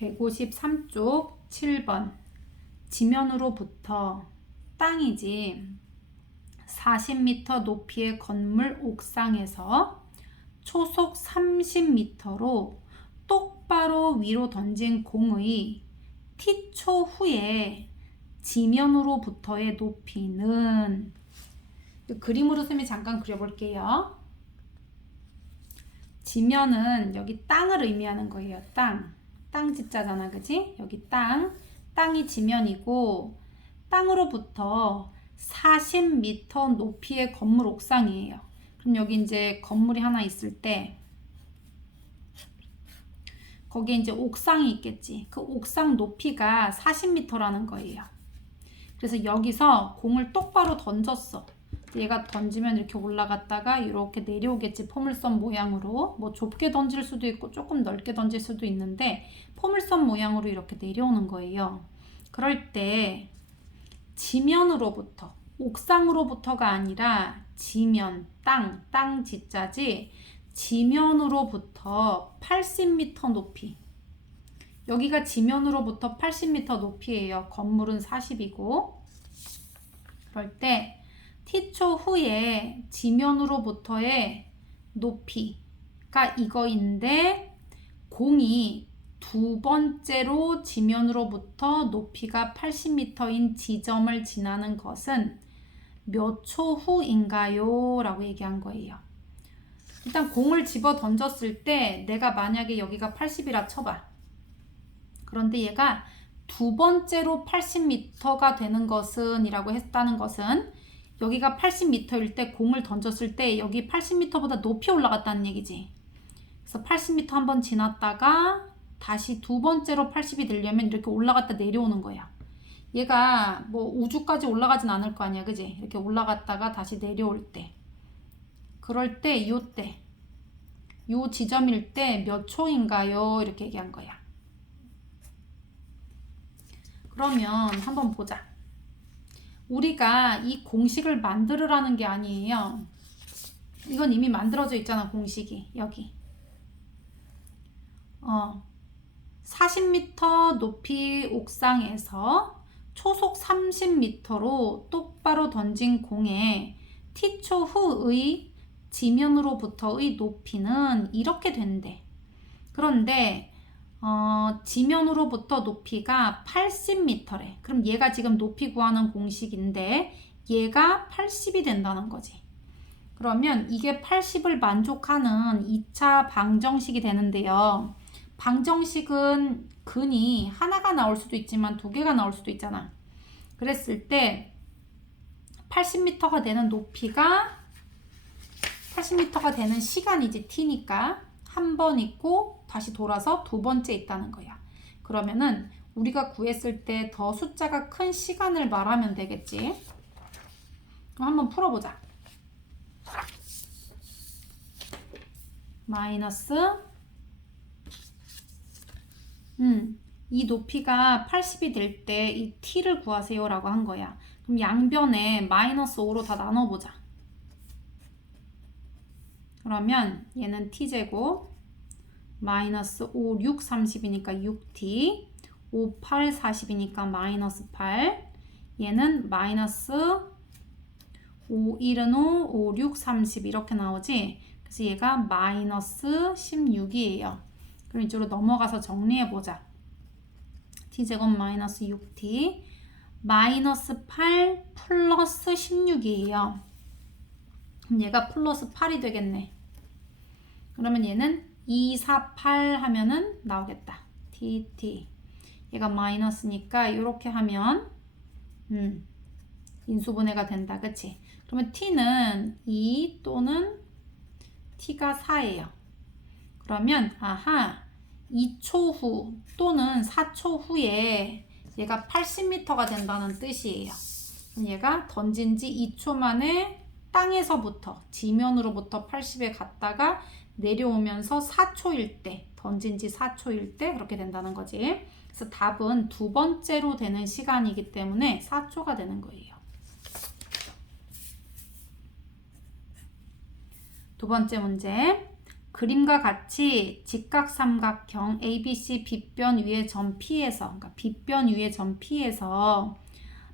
153쪽 7번. 지면으로부터 땅이지 40m 높이의 건물 옥상에서 초속 30m로 똑바로 위로 던진 공의 t초 후에 지면으로부터의 높이는, 그림으로 쌤이 잠깐 그려볼게요. 지면은 여기 땅을 의미하는 거예요. 땅 지자잖아, 그지? 여기 땅이 지면이고, 땅으로부터 40m 높이의 건물 옥상이에요. 그럼 여기 이제 건물이 하나 있을 때 거기에 이제 옥상이 있겠지. 그 옥상 높이가 40m라는 거예요. 그래서 여기서 공을 똑바로 던졌어. 얘가 던지면 이렇게 올라갔다가 이렇게 내려오겠지. 포물선 모양으로. 뭐 좁게 던질 수도 있고 조금 넓게 던질 수도 있는데 포물선 모양으로 이렇게 내려오는 거예요. 그럴 때 지면으로부터, 옥상으로부터가 아니라 지면, 땅 지자지, 지면으로부터 80m 높이. 여기가 지면으로부터 80m 높이에요. 건물은 40이고. 그럴 때 t초 후에 지면으로부터의 높이가 이거인데, 공이 두 번째로 지면으로부터 높이가 80m인 지점을 지나는 것은 몇 초 후인가요? 라고 얘기한 거예요. 일단 공을 집어 던졌을 때 내가 만약에 여기가 80이라 쳐봐. 그런데 얘가 두 번째로 80m가 되는 것은 이라고 했다는 것은 여기가 80m일 때 공을 던졌을 때 여기 80m보다 높이 올라갔다는 얘기지. 그래서 80m 한번 지났다가 다시 두 번째로 80이 되려면 이렇게 올라갔다 내려오는 거야. 얘가 뭐 우주까지 올라가진 않을 거 아니야, 그지? 이렇게 올라갔다가 다시 내려올 때, 그럴 때 요 지점일 때 몇 초인가요? 이렇게 얘기한 거야. 그러면 한번 보자. 우리가 이 공식을 만들으라는 게 아니에요. 이건 이미 만들어져 있잖아, 공식이. 여기 40m 높이 옥상에서 초속 30m로 똑바로 던진 공에 t초 후의 지면으로부터의 높이는 이렇게 된대. 그런데 지면으로부터 높이가 80m래. 그럼 얘가 지금 높이 구하는 공식인데 얘가 80이 된다는 거지. 그러면 이게 80을 만족하는 2차 방정식이 되는데요. 방정식은 근이 하나가 나올 수도 있지만 두 개가 나올 수도 있잖아. 그랬을 때 80m가 되는 높이가 80m가 되는 시간이지, t니까 한 번 있고 다시 돌아서 두 번째 있다는 거야. 그러면은 우리가 구했을 때 더 숫자가 큰 시간을 말하면 되겠지. 그럼 한번 풀어보자. 마이너스 이 높이가 80이 될 때 이 t를 구하세요 라고 한 거야. 그럼 양변에 마이너스 5로 다 나눠보자. 그러면 얘는 t제곱, 마이너스 5, 6, 30이니까 6t, 5, 8, 40이니까 마이너스 8, 얘는 마이너스 5, 1은 5, 5, 6, 30 이렇게 나오지. 그래서 얘가 마이너스 16이에요. 그럼 이쪽으로 넘어가서 정리해보자. t제곱 마이너스 6t, 마이너스 8 플러스 16이에요. 그럼 얘가 플러스 8이 되겠네. 그러면 얘는 2, 4, 8 하면은 나오겠다. t. 얘가 마이너스니까 이렇게 하면 인수분해가 된다. 그치? 그러면 t는 2 또는 t가 4예요. 그러면 2초 후 또는 4초 후에 얘가 80m가 된다는 뜻이에요. 얘가 던진 지 2초 만에 땅에서부터 지면으로부터 80에 갔다가 내려오면서 4초일 때, 던진 지 4초일 때 그렇게 된다는 거지. 그래서 답은 두 번째로 되는 시간이기 때문에 4초가 되는 거예요. 두 번째 문제. 그림과 같이 직각삼각형 ABC 빗변 위의 점 P에서, 그러니까 빗변 위의 점 P에서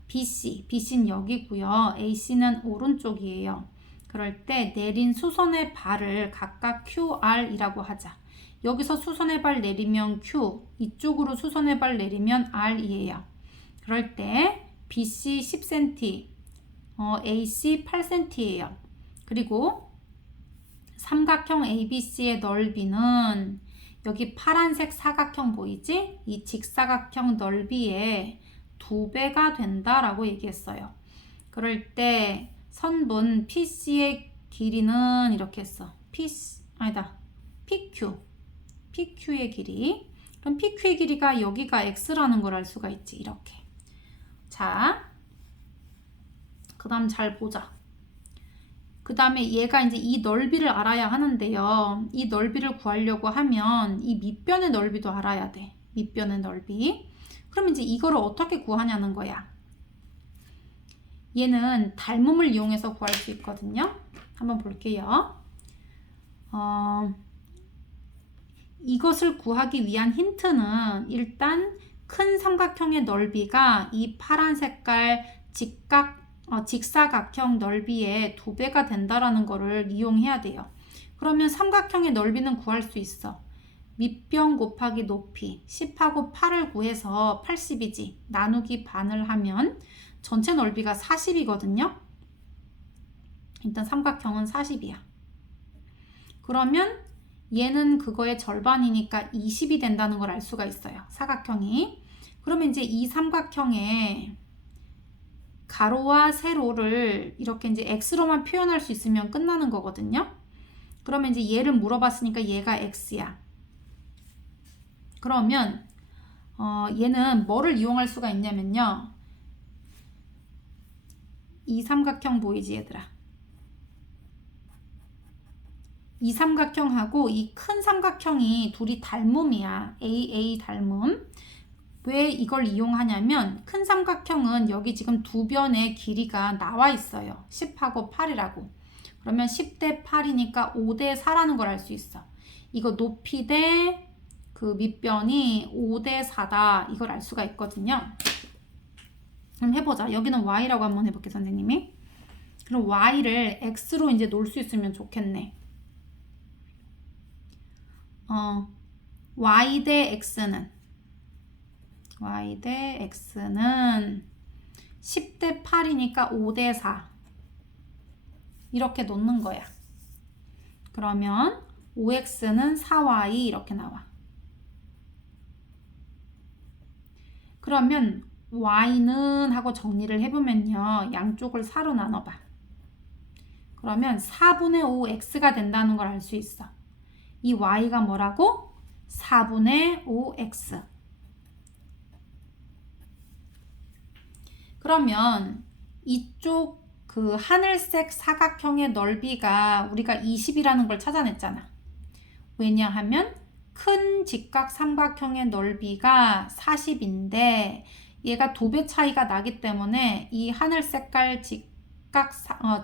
BC는 여기고요. AC는 오른쪽이에요. 그럴 때 내린 수선의 발을 각각 QR이라고 하자. 여기서 수선의 발 내리면 Q, 이쪽으로 수선의 발 내리면 R이에요. 그럴 때 BC 10cm, AC 8cm예요. 그리고 삼각형 ABC의 넓이는 여기 파란색 사각형 보이지? 이 직사각형 넓이의 2배가 된다라고 얘기했어요. 그럴 때 선분 PC의 길이는 이렇게 했어. PQ의 길이. 그럼 PQ의 길이가 여기가 X라는 걸 알 수가 있지. 이렇게. 자, 그 다음 잘 보자. 그 다음에 얘가 이제 이 넓이를 알아야 하는데요. 이 넓이를 구하려고 하면 이 밑변의 넓이도 알아야 돼. 밑변의 넓이. 그럼 이제 이거를 어떻게 구하냐는 거야. 얘는 닮음을 이용해서 구할 수 있거든요. 한번 볼게요. 이것을 구하기 위한 힌트는 일단 큰 삼각형의 넓이가 이 파란 색깔 직사각형 넓이의 2배가 된다라는 거를 이용해야 돼요. 그러면 삼각형의 넓이는 구할 수 있어. 밑변 곱하기 높이 10하고 8을 구해서 80이지. 나누기 반을 하면 전체 넓이가 40이거든요. 일단 삼각형은 40이야. 그러면 얘는 그거의 절반이니까 20이 된다는 걸 알 수가 있어요. 사각형이. 그러면 이제 이 삼각형의 가로와 세로를 이렇게 이제 X로만 표현할 수 있으면 끝나는 거거든요. 그러면 이제 얘를 물어봤으니까 얘가 X야. 그러면 얘는 뭐를 이용할 수가 있냐면요. 이 삼각형 보이지 얘들아? 이 삼각형하고 이 큰 삼각형이 둘이 닮음이야. AA 닮음. 왜 이걸 이용하냐면 큰 삼각형은 여기 지금 두 변의 길이가 나와 있어요. 10하고 8이라고. 그러면 10대 8이니까 5대 4라는 걸 알 수 있어. 이거 높이 대 그 밑변이 5대 4다. 이걸 알 수가 있거든요. 그럼 해보자. 여기는 Y라고 한번 해볼게, 선생님이. 그럼 Y를 X로 이제 놓을 수 있으면 좋겠네. Y 대 X는 10대 8이니까 5대 4 이렇게 놓는 거야. 그러면 5x는 4y 이렇게 나와. 그러면 y는 하고 정리를 해보면요. 양쪽을 4로 나눠봐. 그러면 4분의 5x가 된다는 걸 알 수 있어. 이 y가 뭐라고? 4분의 5x. 그러면 이쪽 그 하늘색 사각형의 넓이가 우리가 20이라는 걸 찾아냈잖아. 왜냐하면 큰 직각 삼각형의 넓이가 40인데 얘가 2배 차이가 나기 때문에 이 하늘 색깔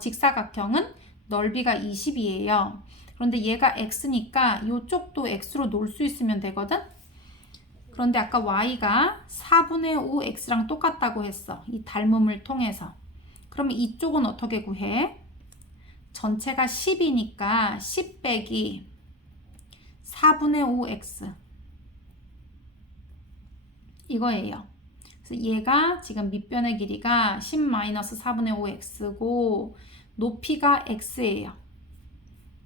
직사각형은 넓이가 20이에요. 그런데 얘가 x니까 이쪽도 x로 놓을 수 있으면 되거든. 그런데 아까 y가 4분의 5x랑 똑같다고 했어. 이 닮음을 통해서. 그러면 이쪽은 어떻게 구해? 전체가 10이니까 10 빼기 4분의 5x 이거예요. 그래서 얘가 지금 밑변의 길이가 10-4분의 5x고 높이가 x예요.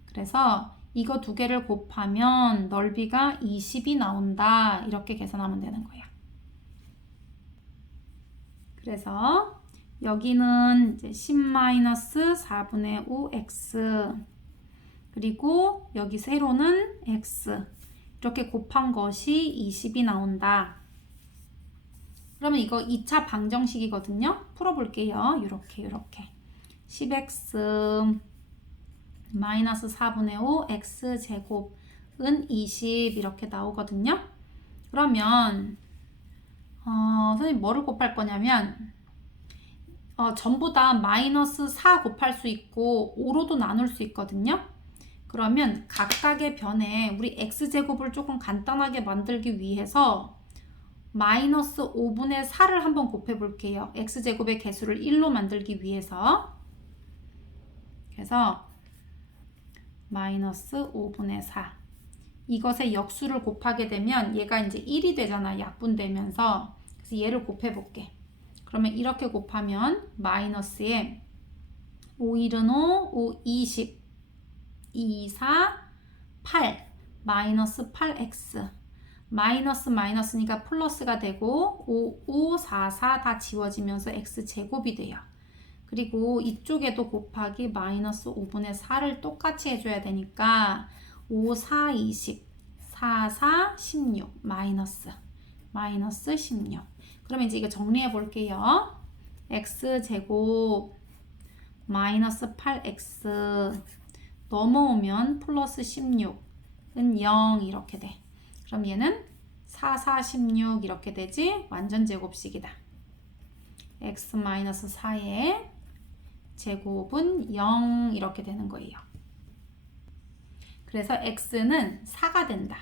그래서 이거 두 개를 곱하면 넓이가 20이 나온다. 이렇게 계산하면 되는 거야. 그래서 여기는 이제 10-4분의 5x 그리고 여기 세로는 x 이렇게 곱한 것이 20이 나온다. 그러면 이거 2차 방정식이거든요. 풀어볼게요. 이렇게 10x 마이너스 4분의 5 x제곱은 20 이렇게 나오거든요. 그러면 선생님 뭐를 곱할 거냐면 전부 다 마이너스 4 곱할 수 있고 5로도 나눌 수 있거든요. 그러면 각각의 변에 우리 x제곱을 조금 간단하게 만들기 위해서 마이너스 5분의 4를 한번 곱해 볼게요. x제곱의 개수를 1로 만들기 위해서. 그래서 마이너스 5분의 4. 이것의 역수를 곱하게 되면 얘가 이제 1이 되잖아. 약분되면서. 그래서 얘를 곱해 볼게. 그러면 이렇게 곱하면 마이너스에 5일은 5, 5, 20, 2, 4, 8, 마이너스 8x. 마이너스 마이너스니까 플러스가 되고 5, 5, 4, 4 다 지워지면서 x제곱이 돼요. 그리고 이쪽에도 곱하기 마이너스 5분의 4를 똑같이 해줘야 되니까 5, 4, 20, 4, 4, 16, 마이너스 16. 그러면 이제 이거 정리해 볼게요. x제곱 마이너스 8x 넘어오면 플러스 16은 0 이렇게 돼. 그럼 얘는 4, 4, 16 이렇게 되지? 완전 제곱식이다. x-4의 제곱은 0 이렇게 되는 거예요. 그래서 x는 4가 된다.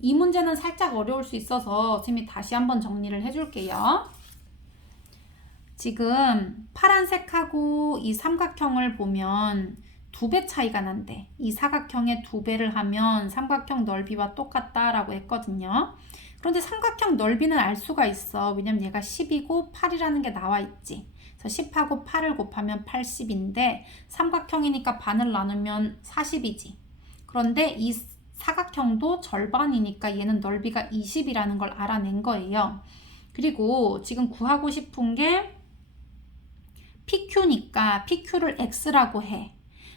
이 문제는 살짝 어려울 수 있어서 선생님이 다시 한번 정리를 해줄게요. 지금 파란색하고 이 삼각형을 보면 2배 차이가 난대. 이 사각형의 2배를 하면 삼각형 넓이와 똑같다라고 했거든요. 그런데 삼각형 넓이는 알 수가 있어. 왜냐면 얘가 10이고 8이라는 게 나와 있지. 그래서 10하고 8을 곱하면 80인데 삼각형이니까 반을 나누면 40이지. 그런데 이 사각형도 절반이니까 얘는 넓이가 20이라는 걸 알아낸 거예요. 그리고 지금 구하고 싶은 게 PQ니까 PQ를 X라고 해.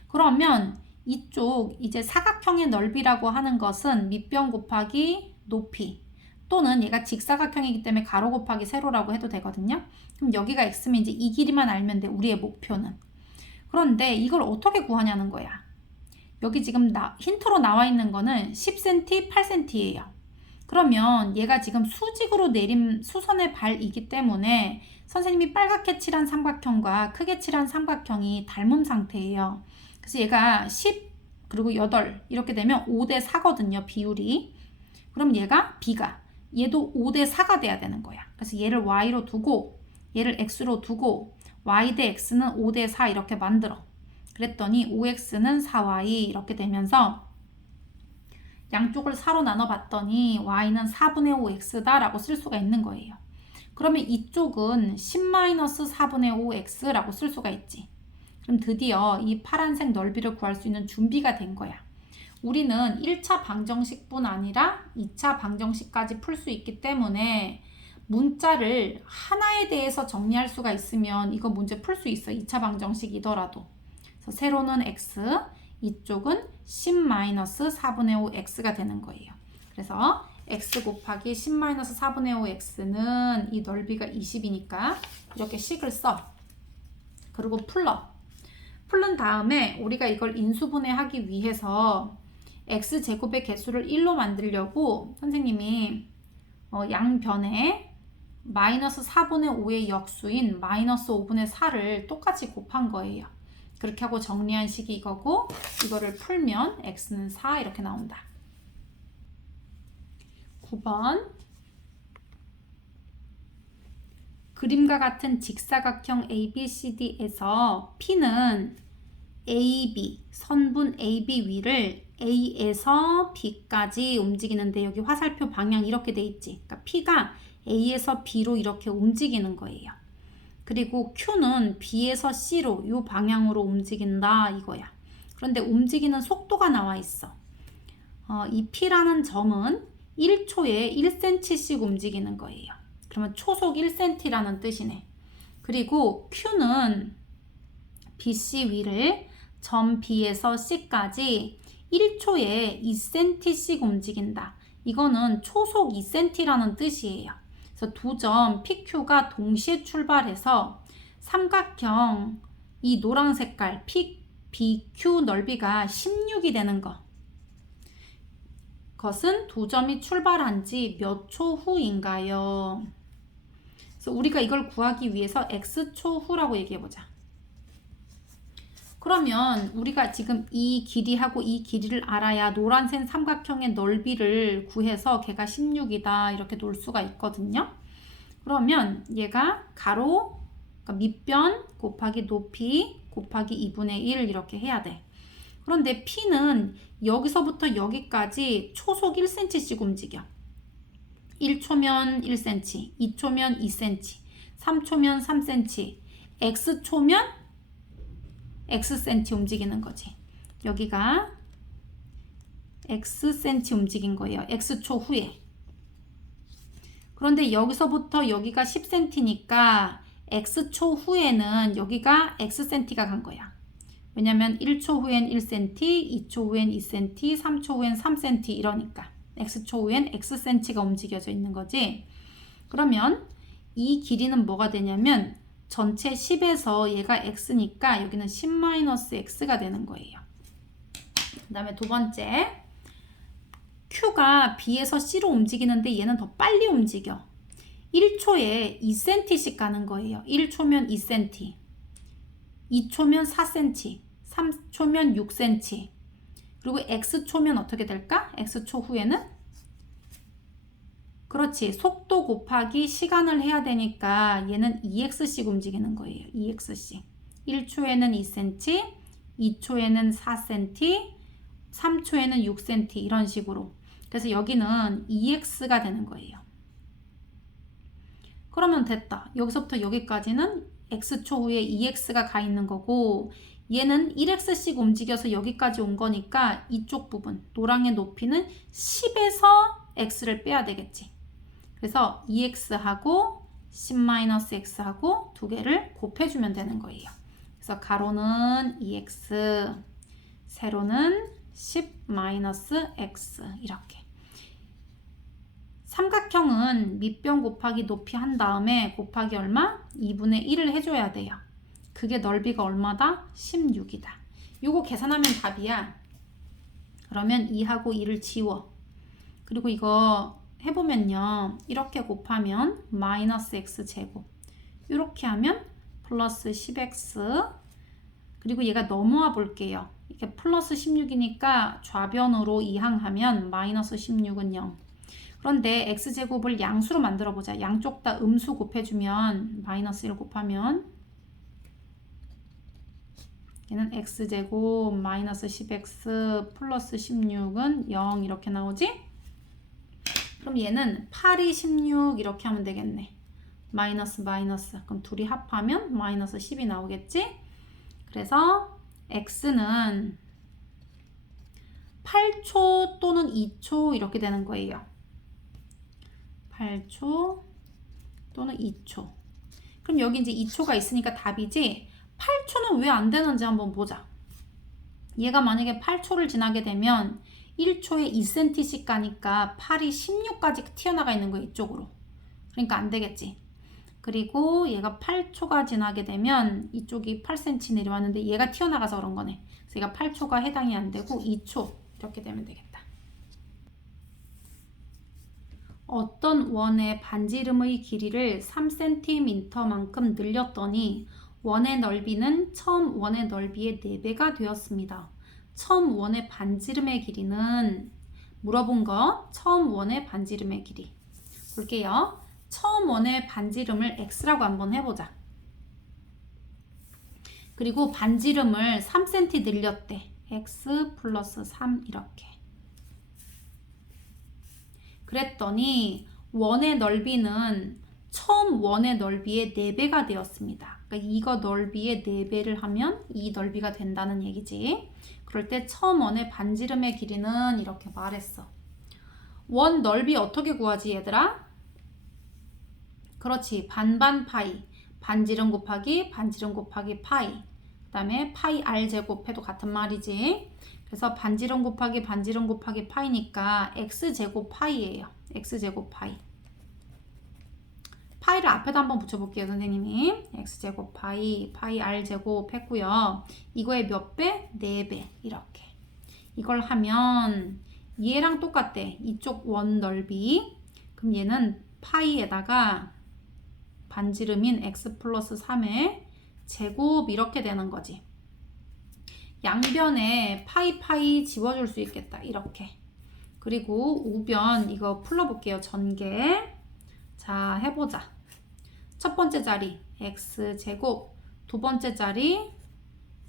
그러면 이쪽 이제 사각형의 넓이라고 하는 것은 밑변 곱하기 높이 또는 얘가 직사각형이기 때문에 가로 곱하기 세로라고 해도 되거든요. 그럼 여기가 X면 이제 이 길이만 알면 돼. 우리의 목표는. 그런데 이걸 어떻게 구하냐는 거야. 여기 지금 힌트로 나와 있는 거는 10cm, 8cm예요. 그러면 얘가 지금 수직으로 내린 수선의 발이기 때문에 선생님이 빨갛게 칠한 삼각형과 크게 칠한 삼각형이 닮은 상태예요. 그래서 얘가 10 그리고 8 이렇게 되면 5대 4거든요. 비율이. 그럼 얘가 B가 얘도 5대 4가 돼야 되는 거야. 그래서 얘를 Y로 두고 얘를 X로 두고 Y 대 X는 5대 4 이렇게 만들어. 그랬더니 5X는 4Y 이렇게 되면서 양쪽을 4로 나눠봤더니 Y는 4분의 5X다 라고 쓸 수가 있는 거예요. 그러면 이쪽은 10-4분의 5X라고 쓸 수가 있지. 그럼 드디어 이 파란색 넓이를 구할 수 있는 준비가 된 거야. 우리는 1차 방정식뿐 아니라 2차 방정식까지 풀 수 있기 때문에 문자를 하나에 대해서 정리할 수가 있으면 이거 문제 풀 수 있어. 2차 방정식이더라도. 그래서 세로는 x, 이쪽은 10-4분의 5x가 되는 거예요. 그래서 x 곱하기 10-4분의 5x는 이 넓이가 20이니까 이렇게 식을 써. 그리고 풀은 다음에 우리가 이걸 인수분해하기 위해서 x제곱의 개수를 1로 만들려고 선생님이 양변에 마이너스 4분의 5의 역수인 마이너스 5분의 4를 똑같이 곱한 거예요. 그렇게 하고 정리한 식이 이거고 이거를 풀면 x는 4 이렇게 나온다. 9번 그림과 같은 직사각형 ABCD에서 P는 AB, 선분 AB 위를 A에서 B까지 움직이는데 여기 화살표 방향 이렇게 돼 있지. 그러니까 P가 A에서 B로 이렇게 움직이는 거예요. 그리고 Q는 B에서 C로 이 방향으로 움직인다 이거야. 그런데 움직이는 속도가 나와 있어. 이 P라는 점은 1초에 1cm씩 움직이는 거예요. 그러면 초속 1cm라는 뜻이네. 그리고 Q는 BC 위를 점 B에서 C까지 1초에 2cm씩 움직인다. 이거는 초속 2cm라는 뜻이에요. 그래서 두 점 PQ가 동시에 출발해서 삼각형 이 노란 색깔 BQ 넓이가 16이 되는 것은 두 점이 출발한 지 몇 초 후인가요? 그래서 우리가 이걸 구하기 위해서 X초 후라고 얘기해보자. 그러면 우리가 지금 이 길이하고 이 길이를 알아야 노란색 삼각형의 넓이를 구해서 걔가 16이다 이렇게 놓을 수가 있거든요. 그러면 얘가 가로, 그러니까 밑변 곱하기 높이 곱하기 2분의 1 이렇게 해야 돼. 그런데 P는 여기서부터 여기까지 초속 1cm씩 움직여. 1초면 1cm, 2초면 2cm, 3초면 3cm, X초면 Xcm 움직이는 거지. 여기가 Xcm 움직인 거예요. X초 후에. 그런데 여기서부터 여기가 10cm니까 X초 후에는 여기가 Xcm가 간 거야. 왜냐면 1초 후엔 1cm, 2초 후엔 2cm, 3초 후엔 3cm 이러니까 X초 후엔 Xcm가 움직여져 있는 거지. 그러면 이 길이는 뭐가 되냐면 전체 10에서 얘가 X니까 여기는 10-X가 되는 거예요. 그 다음에 두 번째, Q가 B에서 C로 움직이는데 얘는 더 빨리 움직여. 1초에 2cm씩 가는 거예요. 1초면 2cm, 2초면 4cm, 3초면 6cm. 그리고 X초면 어떻게 될까? X초 후에는? 그렇지. 속도 곱하기 시간을 해야 되니까 얘는 2x씩 움직이는 거예요. 2x씩. 1초에는 2cm, 2초에는 4cm, 3초에는 6cm 이런 식으로. 그래서 여기는 2x가 되는 거예요. 그러면 됐다. 여기서부터 여기까지는 x초 후에 2x가 가 있는 거고 얘는 1x씩 움직여서 여기까지 온 거니까 이쪽 부분 노랑의 높이는 10에서 x를 빼야 되겠지. 그래서 2x하고 10-x하고 두 개를 곱해주면 되는 거예요. 그래서 가로는 2x, 세로는 10-x 이렇게. 삼각형은 밑변 곱하기 높이 한 다음에 곱하기 얼마? 2분의 1을 해줘야 돼요. 그게 넓이가 얼마다? 16이다. 이거 계산하면 답이야. 그러면 2하고 2를 지워. 그리고 이거 해보면요. 이렇게 곱하면 마이너스 x제곱. 이렇게 하면 플러스 10x. 그리고 얘가 넘어와 볼게요. 이렇게 플러스 16이니까 좌변으로 이항하면 마이너스 16은 0. 그런데 x제곱을 양수로 만들어 보자. 양쪽 다 음수 곱해주면 마이너스 1 곱하면 얘는 x제곱 마이너스 10x 플러스 16은 0 이렇게 나오지? 그럼 얘는 8이 16 이렇게 하면 되겠네. 마이너스 마이너스. 그럼 둘이 합하면 마이너스 10이 나오겠지? 그래서 x는 8초 또는 2초 이렇게 되는 거예요. 8초 또는 2초. 그럼 여기 이제 2초가 있으니까 답이지. 8초는 왜 안 되는지 한번 보자. 얘가 만약에 8초를 지나게 되면 1초에 2cm씩 가니까 8이 16까지 튀어나가 있는 거예요. 이쪽으로. 그러니까 안 되겠지. 그리고 얘가 8초가 지나게 되면 이쪽이 8cm 내려왔는데 얘가 튀어나가서 그런 거네. 그래서 얘가 8초가 해당이 안 되고 2초 이렇게 되면 되겠다. 어떤 원의 반지름의 길이를 3cm만큼 늘렸더니 원의 넓이는 처음 원의 넓이의 4배가 되었습니다. 처음 원의 반지름의 길이는 물어본 거 처음 원의 반지름의 길이 볼게요. 처음 원의 반지름을 x라고 한번 해보자. 그리고 반지름을 3cm 늘렸대. x 플러스 3 이렇게. 그랬더니 원의 넓이는 처음 원의 넓이의 4배가 되었습니다. 그러니까 이거 넓이의 4배를 하면 이 넓이가 된다는 얘기지. 그럴 때 처음 원의 반지름의 길이는 이렇게 말했어. 원 넓이 어떻게 구하지 얘들아? 그렇지. 반반 파이. 반지름 곱하기 반지름 곱하기 파이. 그 다음에 파이 r 제곱해도 같은 말이지. 그래서 반지름 곱하기 반지름 곱하기 파이니까 x제곱 파이예요. x제곱 파이. 파이를 앞에다 한번 붙여볼게요. 선생님이. x제곱 파이, 파이 r제곱 했고요. 이거의 몇 배? 4배. 이렇게. 이걸 하면 얘랑 똑같대. 이쪽 원 넓이. 그럼 얘는 파이에다가 반지름인 x 플러스 3의 제곱 이렇게 되는 거지. 양변에 파이 지워줄 수 있겠다. 이렇게. 그리고 우변 이거 풀어볼게요. 전개. 자, 해보자. 첫 번째 자리 x제곱, 두 번째 자리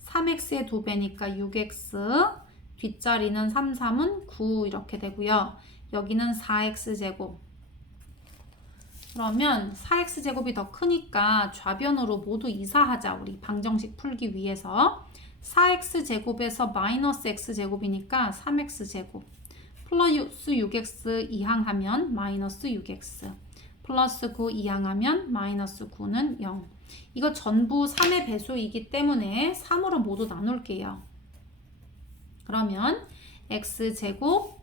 3x의 2배니까 6x, 뒷자리는 3, 3은 9 이렇게 되고요. 여기는 4x제곱. 그러면 4x제곱이 더 크니까 좌변으로 모두 이사하자. 우리 방정식 풀기 위해서. 4x제곱에서 마이너스 x제곱이니까 3x제곱. 플러스 6x 이항하면 마이너스 6x. 플러스 9 이항하면 마이너스 9는 0. 이거 전부 3의 배수이기 때문에 3으로 모두 나눌게요. 그러면 x제곱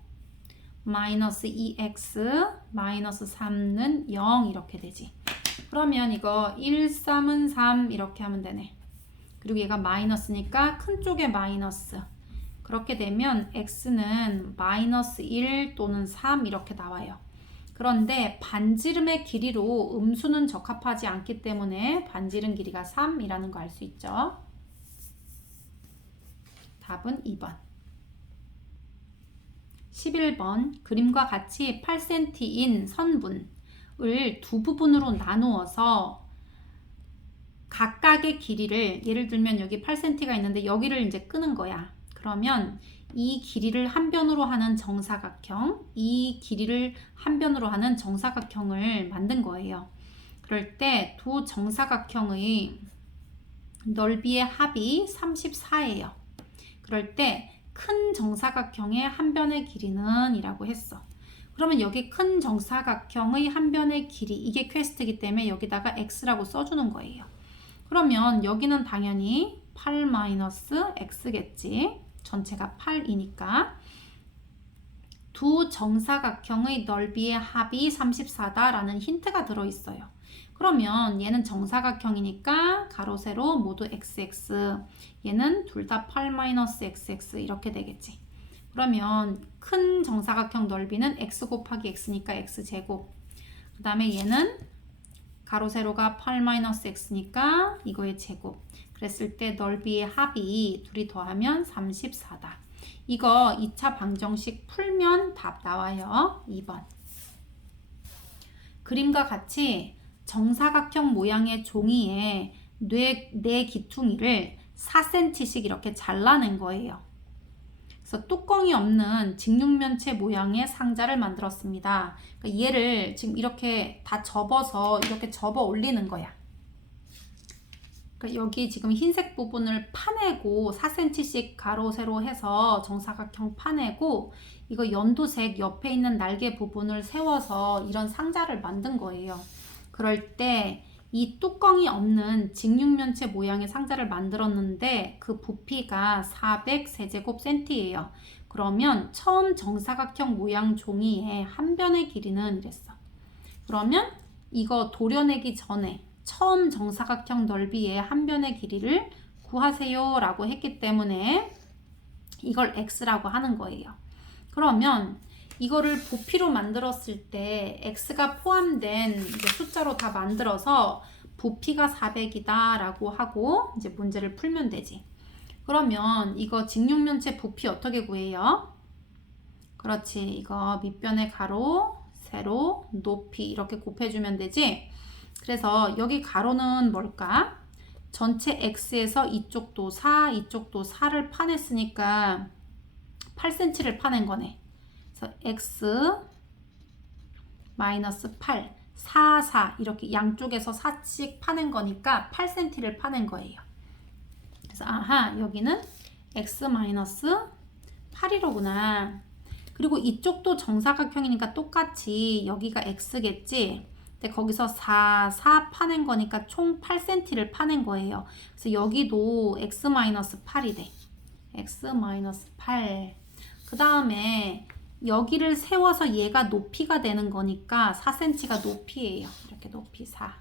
마이너스 2x 마이너스 3는 0 이렇게 되지. 그러면 이거 1, 3은 3 이렇게 하면 되네. 그리고 얘가 마이너스니까 큰 쪽에 마이너스. 그렇게 되면 x는 마이너스 1 또는 3 이렇게 나와요. 그런데 반지름의 길이로 음수는 적합하지 않기 때문에 반지름 길이가 3이라는 거 알 수 있죠. 답은 2번. 11번 그림과 같이 8cm인 선분을 두 부분으로 나누어서 각각의 길이를, 예를 들면 여기 8cm가 있는데 여기를 이제 끄는 거야. 그러면 이 길이를 한 변으로 하는 정사각형, 이 길이를 한 변으로 하는 정사각형을 만든 거예요. 그럴 때 두 정사각형의 넓이의 합이 34예요. 그럴 때 큰 정사각형의 한 변의 길이는 이라고 했어. 그러면 여기 큰 정사각형의 한 변의 길이, 이게 퀘스트이기 때문에 여기다가 x라고 써주는 거예요. 그러면 여기는 당연히 8-x겠지. 전체가 8이니까. 두 정사각형의 넓이의 합이 34다라는 힌트가 들어있어요. 그러면 얘는 정사각형이니까 가로 세로 모두 xx, 얘는 둘 다 8-xx 이렇게 되겠지. 그러면 큰 정사각형 넓이는 x 곱하기 x니까 x제곱, 그 다음에 얘는 가로 세로가 8-x니까 이거의 제곱. 그랬을 때 넓이의 합이 둘이 더하면 34다. 이거 2차 방정식 풀면 답 나와요. 2번. 그림과 같이 정사각형 모양의 종이에 네 기퉁이를 4cm씩 이렇게 잘라낸 거예요. 그래서 뚜껑이 없는 직육면체 모양의 상자를 만들었습니다. 그러니까 얘를 지금 이렇게 다 접어서 이렇게 접어 올리는 거야. 그러니까 여기 지금 흰색 부분을 파내고 4cm씩 가로 세로 해서 정사각형 파내고, 이거 연두색 옆에 있는 날개 부분을 세워서 이런 상자를 만든 거예요. 그럴 때 이 뚜껑이 없는 직육면체 모양의 상자를 만들었는데 그 부피가 400세제곱센티예요. 그러면 처음 정사각형 모양 종이의 한 변의 길이는 이랬어. 그러면 이거 도려내기 전에 처음 정사각형 넓이의 한 변의 길이를 구하세요 라고 했기 때문에 이걸 x라고 하는 거예요. 그러면 이거를 부피로 만들었을 때 x가 포함된 이제 숫자로 다 만들어서 부피가 400이다 라고 하고 이제 문제를 풀면 되지. 그러면 이거 직육면체 부피 어떻게 구해요? 그렇지, 이거 밑변의 가로, 세로, 높이 이렇게 곱해주면 되지. 그래서 여기 가로는 뭘까? 전체 x에서 이쪽도 4, 이쪽도 4를 파냈으니까 8cm를 파낸 거네. 그래서 x 마이너스 8, 4, 4 이렇게 양쪽에서 4씩 파낸 거니까 8cm를 파낸 거예요. 그래서 아하, 여기는 x 마이너스 8이로구나. 그리고 이쪽도 정사각형이니까 똑같이 여기가 x겠지. 근데 거기서 4, 4 파낸 거니까 총 8cm를 파낸 거예요. 그래서 여기도 x 마이너스 8이 돼. x 마이너스 8. 그 다음에 여기를 세워서 얘가 높이가 되는 거니까 4cm가 높이예요. 이렇게 높이 4.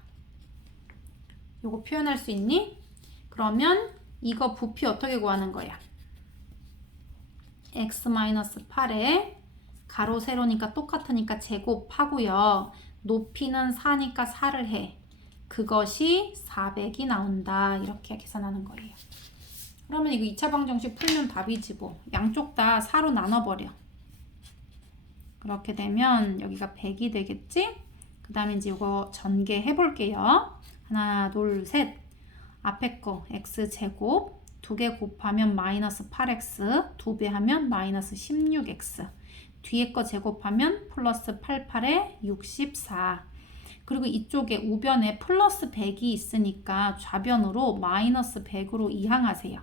요거 표현할 수 있니? 그러면 이거 부피 어떻게 구하는 거야? x-8에 가로 세로니까 똑같으니까 제곱하고요. 높이는 4니까 4를 해. 그것이 400이 나온다. 이렇게 계산하는 거예요. 그러면 이거 2차 방정식 풀면 답이지 뭐. 양쪽 다 4로 나눠버려. 그렇게 되면 여기가 100이 되겠지? 그 다음에 이제 이거 전개해 볼게요. 하나, 둘, 셋. 앞에 거 x제곱 2개 곱하면 마이너스 8x 2배 하면 마이너스 16x 뒤에 거 제곱하면 플러스 88에 64 그리고 이쪽에 우변에 플러스 100이 있으니까 좌변으로 마이너스 100으로 이항하세요.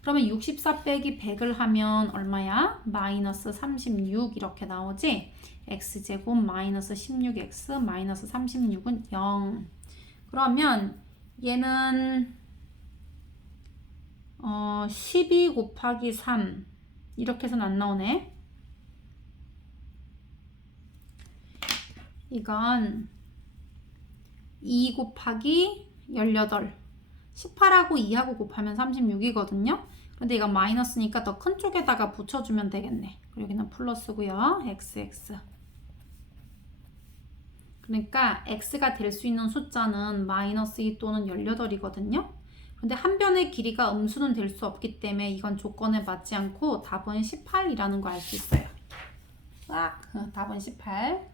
그러면 64 빼기 100을 하면 얼마야? 마이너스 36 이렇게 나오지? x제곱 마이너스 16x 마이너스 36은 0. 그러면 얘는 12 곱하기 3 이렇게 해서는 안 나오네. 이건 2 곱하기 18 18하고 2하고 곱하면 36이거든요. 근데 이거 마이너스니까 더 큰 쪽에다가 붙여주면 되겠네. 그리고 여기는 플러스고요. xx 그러니까 x가 될 수 있는 숫자는 마이너스 2 또는 18이거든요. 근데 한 변의 길이가 음수는 될 수 없기 때문에 이건 조건에 맞지 않고 답은 18이라는 거 알 수 있어요. 답은 18.